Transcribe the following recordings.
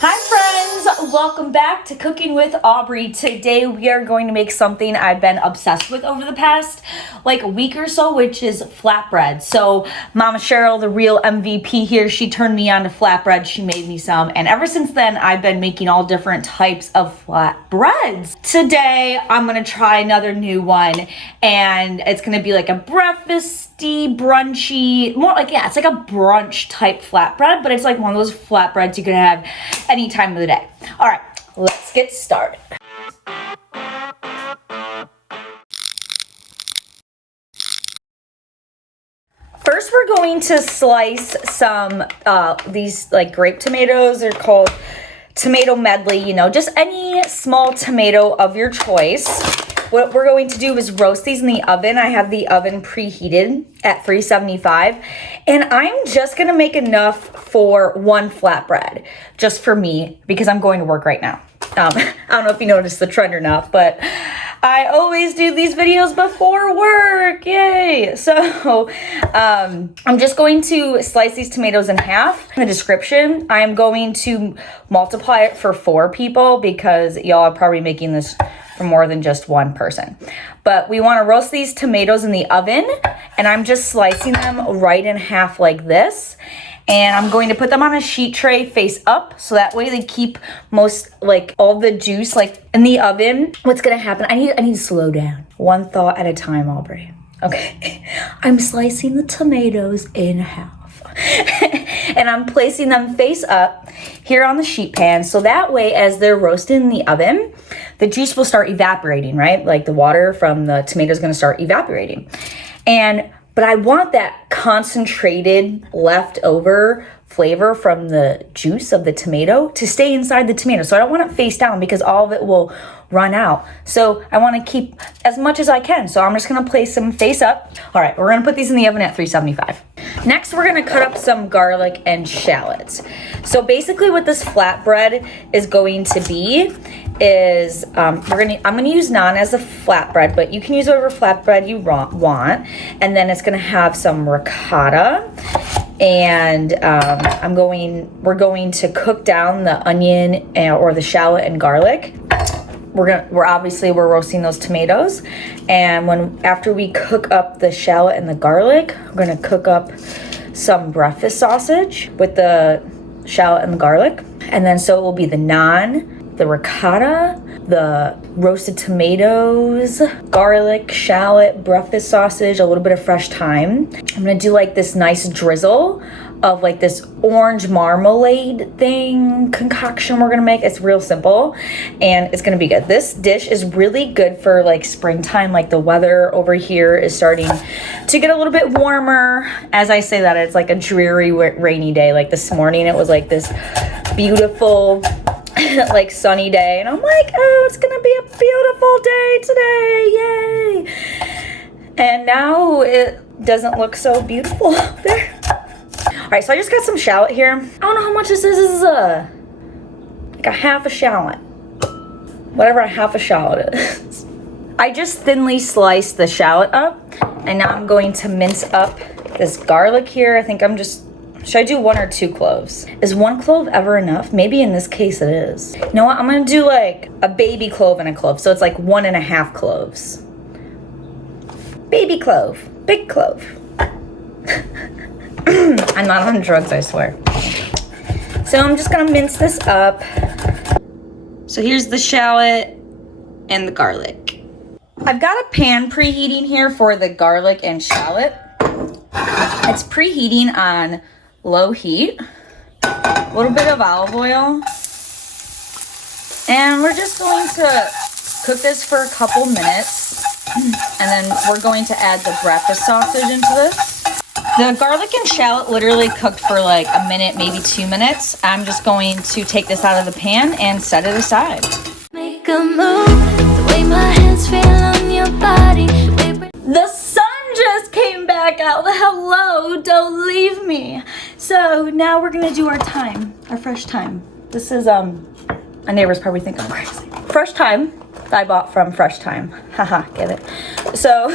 Hi friends, welcome back to Cooking with Aubrey. Today we are going to make something I've been obsessed with over the past like a week or so, which is flatbread. So Mama Cheryl, the real MVP here, she turned me on to flatbread. She made me some, and ever since then I've been making all different types of flatbreads. Today I'm gonna try another new one, and it's gonna be like a breakfasty, brunchy, more like, yeah, it's like a brunch type flatbread, but it's like one of those flatbreads you can have any time of the day. All right, let's get started. First, we're going to slice some these like grape tomatoes. They're called tomato medley, you know, just any small tomato of your choice. What we're going to do is roast these in the oven. I have the oven preheated at 375, and I'm just gonna make enough for one flatbread, just for me, because I'm going to work right now. I don't know if you noticed the trend or not, but I always do these videos before work, yay! So I'm just going to slice these tomatoes in half. In the description, I'm going to multiply it for 4 people because y'all are probably making this for more than just one person. But we want to roast these tomatoes in the oven, and I'm just slicing them right in half like this. And I'm going to put them on a sheet tray face up, so that way they keep most, like, all the juice like in the oven. What's gonna happen? I need to slow down. One thought at a time, Aubrey. Okay, I'm slicing the tomatoes in half. And I'm placing them face up here on the sheet pan, so that way as they're roasted in the oven, the juice will start evaporating, right? Like the water from the tomato is gonna start evaporating. But I want that concentrated leftover flavor from the juice of the tomato to stay inside the tomato. So I don't want it face down because all of it will run out. So I want to keep as much as I can. So I'm just going to place them face up. All right, we're going to put these in the oven at 375. Next, we're going to cut up some garlic and shallots. So basically what this flatbread is going to be is I'm going to use naan as a flatbread, but you can use whatever flatbread you want. And then it's going to have some ricotta, and we're going to cook down the onion or the shallot and garlic. We're roasting those tomatoes, and after we cook up the shallot and the garlic, we're going to cook up some breakfast sausage with the shallot and the garlic, and then so it will be the naan, the ricotta, the roasted tomatoes, garlic, shallot, breakfast sausage, a little bit of fresh thyme. I'm gonna do like this nice drizzle of like this orange marmalade thing concoction we're gonna make. It's real simple and it's gonna be good. This dish is really good for like springtime. Like the weather over here is starting to get a little bit warmer. As I say that, it's like a dreary rainy day. Like this morning it was like this beautiful like sunny day, and I'm like, oh, it's gonna be a beautiful day today, yay! And now it doesn't look so beautiful there. All right, so I just got some shallot here. I don't know how much this is. This is like a half a shallot, whatever a half a shallot is. I just thinly sliced the shallot up, and now I'm going to mince up this garlic here. I think should I do 1 or 2 cloves? Is 1 clove ever enough? Maybe in this case it is. You know what? I'm gonna do like a baby clove and a clove. So it's like 1.5 cloves. Baby clove, big clove. I'm not on drugs, I swear. So I'm just gonna mince this up. So here's the shallot and the garlic. I've got a pan preheating here for the garlic and shallot. It's preheating on low heat, a little bit of olive oil, and we're just going to cook this for a couple minutes, and then we're going to add the breakfast sausage into this. The garlic and shallot literally cooked for like a minute, maybe 2 minutes. I'm just going to take this out of the pan and set it aside. Make a move, the way my hands feel on your body. The sun just came back out. Hello, don't leave me. So now we're gonna do our thyme, our fresh thyme. This is my neighbors probably think I'm crazy. Fresh thyme that I bought from Fresh Thyme. Haha, get it? So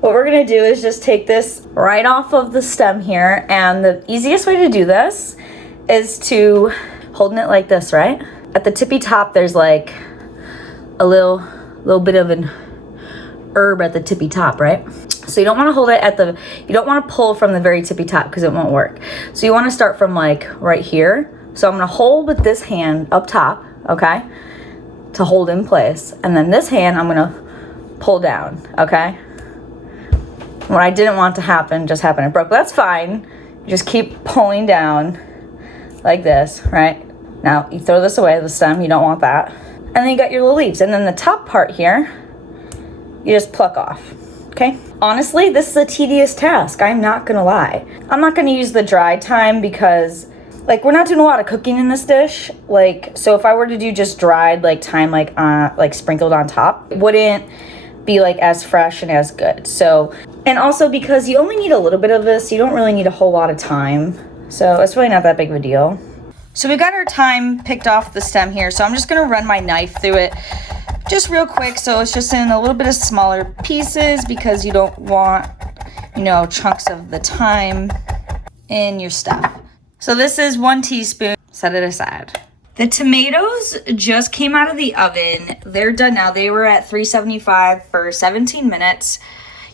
what we're gonna do is just take this right off of the stem here, and the easiest way to do this is to holding it like this, right? At the tippy top, there's like a little bit of an herb at the tippy top, right? So you don't want to hold it you don't want to pull from the very tippy top because it won't work. So you want to start from like right here. So I'm going to hold with this hand up top, okay, to hold in place. And then this hand, I'm going to pull down, okay? What I didn't want to happen just happened. It broke, but that's fine. You just keep pulling down like this, right? Now you throw this away, the stem, you don't want that. And then you got your little leaves. And then the top part here, you just pluck off, okay? Honestly, this is a tedious task. I'm not gonna lie. I'm not gonna use the dried thyme because like we're not doing a lot of cooking in this dish. Like, so if I were to do just dried like thyme like sprinkled on top, it wouldn't be like as fresh and as good. So, and also because you only need a little bit of this, you don't really need a whole lot of thyme. So it's really not that big of a deal. So we got our thyme picked off the stem here. So I'm just gonna run my knife through it just real quick. So it's just in a little bit of smaller pieces because you don't want, you know, chunks of the thyme in your stuff. So this is 1 teaspoon, set it aside. The tomatoes just came out of the oven. They're done now. They were at 375 for 17 minutes.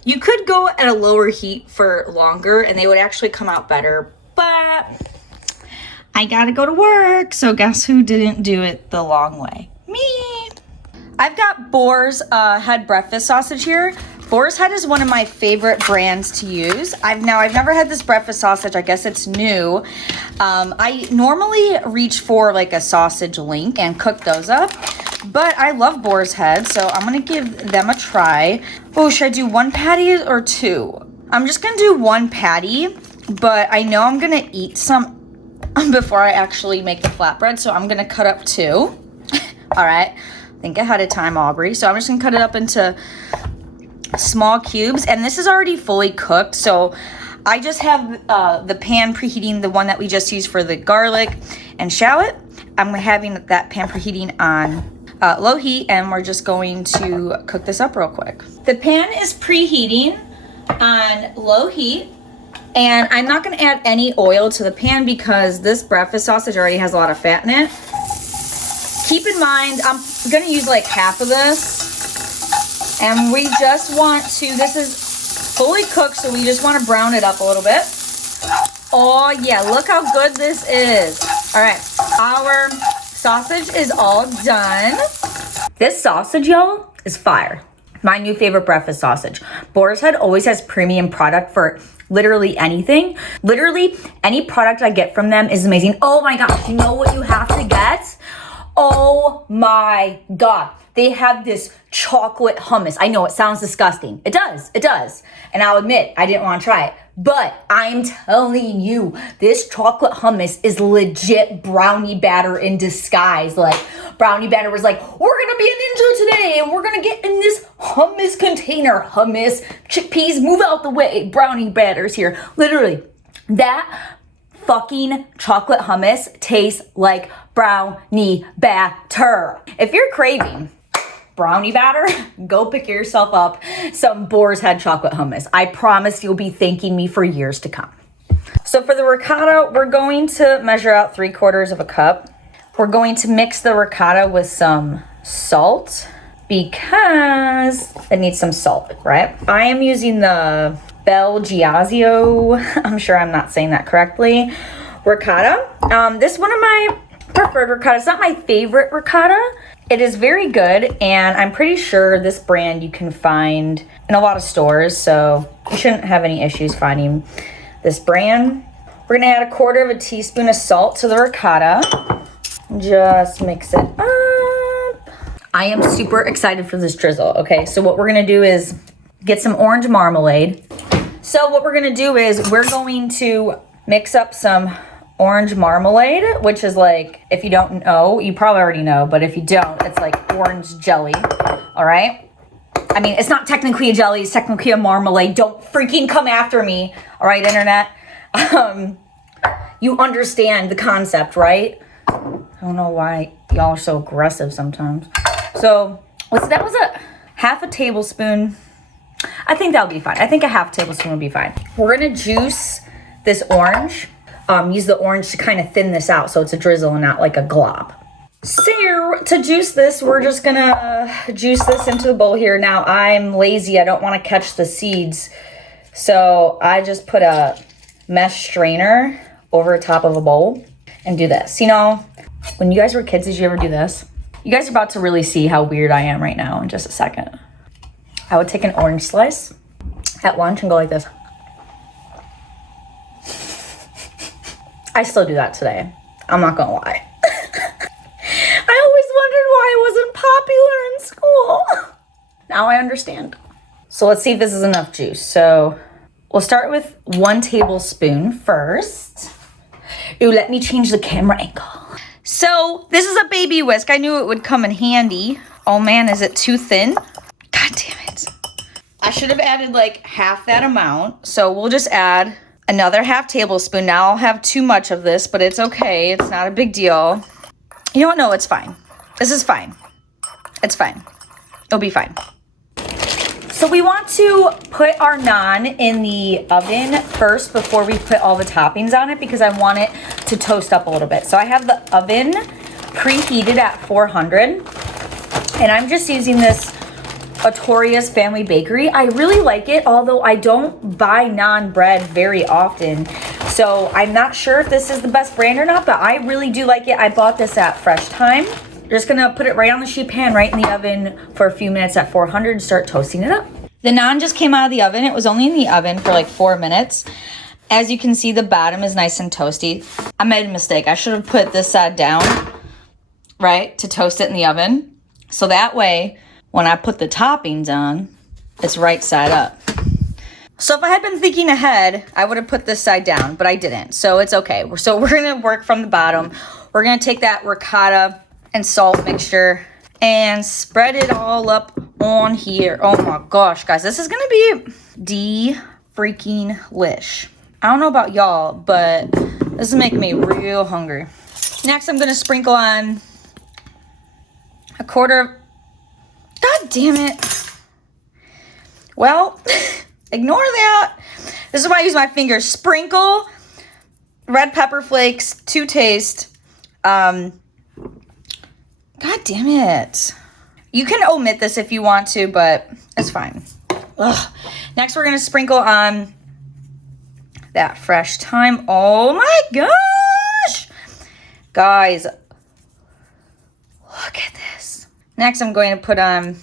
You could go at a lower heat for longer and they would actually come out better, but I gotta go to work. So guess who didn't do it the long way? Me. I've got Boar's head breakfast sausage here. Boar's Head is one of my favorite brands to use. I've never had this breakfast sausage. I guess it's new. I normally reach for like a sausage link and cook those up, but I love Boar's Head, so I'm gonna give them a try. Oh, should I do 1 patty or 2? I'm just gonna do 1 patty, but I know I'm gonna eat some before I actually make the flatbread, so I'm gonna cut up 2. All right, think ahead of time, Aubrey. So I'm just gonna cut it up into small cubes, and this is already fully cooked, so I just have the pan preheating, the one that we just used for the garlic and shallot. I'm having that pan preheating on low heat, and we're just going to cook this up real quick. The pan is preheating on low heat, and I'm not going to add any oil to the pan because this breakfast sausage already has a lot of fat in it. Keep in mind, I'm going to use like half of this. And we just want to, this is fully cooked, so we just want to brown it up a little bit. Oh yeah, look how good this is. All right, our sausage is all done. This sausage, y'all, is fire. My new favorite breakfast sausage. Boar's Head always has premium product for literally anything. Literally any product I get from them is amazing. Oh my gosh, you know what you have to get? Oh my God. They have this chocolate hummus. I know it sounds disgusting. It does. And I'll admit, I didn't want to try it. But I'm telling you, this chocolate hummus is legit brownie batter in disguise. Like, brownie batter was like, we're going to be a ninja today, and we're going to get in this hummus container. Hummus, chickpeas, move out the way. Brownie batter's here. Literally, that fucking chocolate hummus tastes like brownie batter. If you're craving brownie batter, go pick yourself up some Boar's Head chocolate hummus. I promise you'll be thanking me for years to come. So for the ricotta, we're going to measure out 3/4 cup. We're going to mix the ricotta with some salt because it needs some salt, right? I am using the Belgioioso, I'm sure I'm not saying that correctly, ricotta. This is one of my preferred ricotta. It's not my favorite ricotta. It is very good, and I'm pretty sure this brand you can find in a lot of stores, so you shouldn't have any issues finding this brand. We're gonna add 1/4 teaspoon of salt to the ricotta. Just mix it up. I am super excited for this drizzle, okay? So what we're gonna do is get some orange marmalade. So what we're gonna do is we're going to mix up some orange marmalade, which is like, if you don't know, you probably already know, but if you don't, it's like orange jelly, all right? I mean, it's not technically a jelly, it's technically a marmalade. Don't freaking come after me, all right, internet? You understand the concept, right? I don't know why y'all are so aggressive sometimes. So, that was a 1/2 tablespoon. I think that'll be fine. I think a 1/2 tablespoon will be fine. We're gonna juice this orange. use the orange to kind of thin this out so it's a drizzle and not like a glob. So to juice this, we're just gonna juice this into the bowl here. Now I'm lazy, I don't want to catch the seeds. So I just put a mesh strainer over top of a bowl and do this. You know, when you guys were kids, did you ever do this? You guys are about to really see how weird I am right now in just a second. I would take an orange slice at lunch and go like this. I still do that today. I'm not gonna lie. I always wondered why I wasn't popular in school. Now I understand. So let's see if this is enough juice. So we'll start with 1 tablespoon first. Ooh, let me change the camera angle. So this is a baby whisk. I knew it would come in handy. Oh man, is it too thin? God damn it. I should have added like half that amount. So we'll just add another half tablespoon. Now I'll have too much of this, but it's okay. It's not a big deal. You know what? No, it's fine. This is fine. It's fine. It'll be fine. So we want to put our naan in the oven first before we put all the toppings on it because I want it to toast up a little bit. So I have the oven preheated at 400 and I'm just using this Atoria's Family Bakery. I really like it, although I don't buy naan bread very often. So I'm not sure if this is the best brand or not, but I really do like it. I bought this at Fresh Thyme. Just gonna put it right on the sheet pan, right in the oven for a few minutes at 400 and start toasting it up. The naan just came out of the oven. It was only in the oven for like 4 minutes. As you can see, the bottom is nice and toasty. I made a mistake. I should have put this side down, right, to toast it in the oven. So that way, when I put the toppings on, it's right side up. So if I had been thinking ahead, I would have put this side down, but I didn't. So it's okay. So we're gonna work from the bottom. We're gonna take that ricotta and salt mixture and spread it all up on here. Oh my gosh, guys, this is gonna be freaking-lish. I don't know about y'all, but this is making me real hungry. Next, I'm gonna sprinkle on a quarter. God damn it. Well, ignore that. This is why I use my fingers. Sprinkle red pepper flakes to taste. God damn it. You can omit this if you want to, but it's fine. Ugh. Next, we're going to sprinkle on that fresh thyme. Oh my gosh. Guys, look at this. Next, I'm going to put on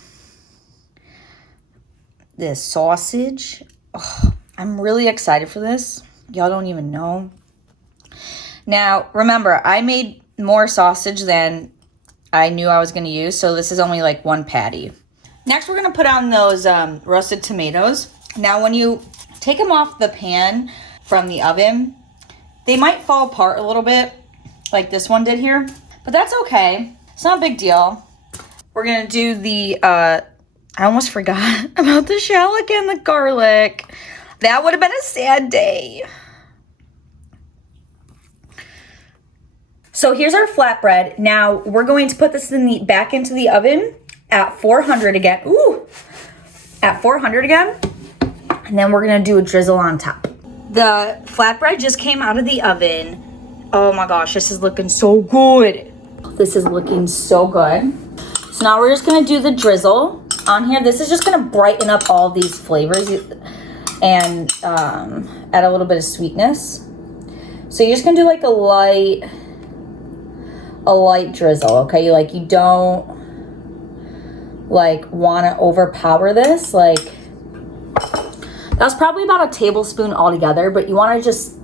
this sausage. Oh, I'm really excited for this. Y'all don't even know. Now, remember, I made more sausage than I knew I was going to use, so this is only like 1 patty. Next, we're going to put on those roasted tomatoes. Now, when you take them off the pan from the oven, they might fall apart a little bit, like this one did here, but that's okay. It's not a big deal. We're going to do the, I almost forgot about the shallot and the garlic. That would have been a sad day. So here's our flatbread. Now we're going to put this back into the oven at 400 again. Ooh, at 400 again. And then we're gonna do a drizzle on top. The flatbread just came out of the oven. Oh my gosh, this is looking so good. This is looking so good. So now we're just gonna do the drizzle on here. This is just gonna brighten up all these flavors and add a little bit of sweetness. So you're just gonna do like a light drizzle, okay? Like you don't like want to overpower this. Like that's probably about a tablespoon altogether, but you want to just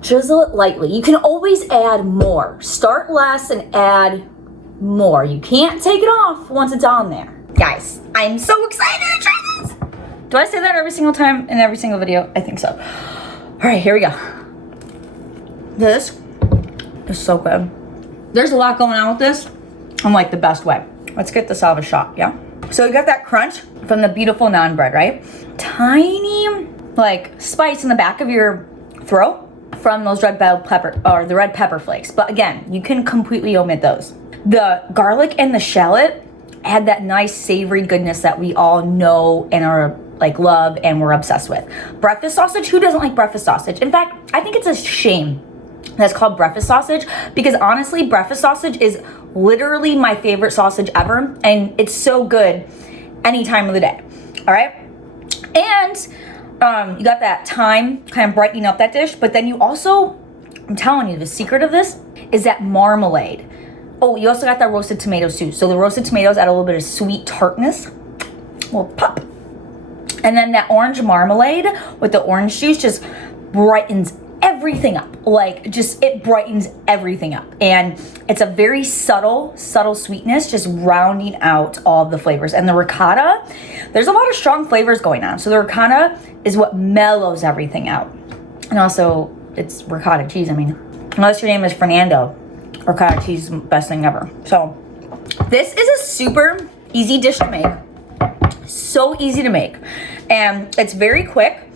drizzle it lightly. You can always add more. Start less and add more. You can't take it off once it's on there. Guys, I'm so excited to try this. Do I say that every single time in every single video? I think so. All right, here we go. This is so good. There's a lot going on with this in like the best way. Let's get this out of a shot, yeah? So you got that crunch from the beautiful naan bread, right? Tiny like spice in the back of your throat from those red bell pepper or the red pepper flakes. But again, you can completely omit those. The garlic and the shallot add that nice savory goodness that we all know and are like love and we're obsessed with. Breakfast sausage, who doesn't like breakfast sausage? In fact, I think it's a shame that's called breakfast sausage, because honestly, breakfast sausage is literally my favorite sausage ever, and it's so good any time of the day. All right, and you got that thyme kind of brightening up that dish, but then you also, I'm telling you, the secret of this is that marmalade. Oh, you also got that roasted tomato soup. So the roasted tomatoes add a little bit of sweet tartness, will pop. And then that orange marmalade with the orange juice just brightens everything up. Like, just, it brightens everything up. And it's a very subtle sweetness, just rounding out all of the flavors. And the ricotta, there's a lot of strong flavors going on. So the ricotta is what mellows everything out. And also, it's ricotta cheese. I mean, unless your name is Fernando, ricotta cheese is the best thing ever. So this is a super easy dish to make. So easy to make. And it's very quick.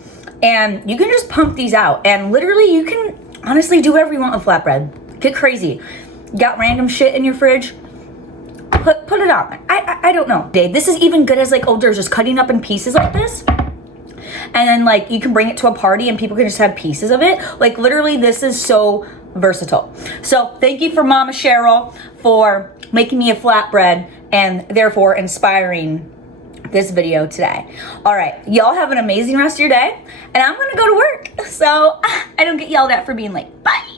And you can just pump these out. And literally, you can honestly do whatever you want with flatbread. Get crazy. Got random shit in your fridge, put it on. I don't know. This is even good as like hors d'oeuvres, just cutting up in pieces like this. And then like you can bring it to a party and people can just have pieces of it. Like literally, this is so versatile. So thank you for Mama Cheryl for making me a flatbread and therefore inspiring this video today. All right, y'all have an amazing rest of your day, and I'm gonna go to work so I don't get yelled at for being late. Bye.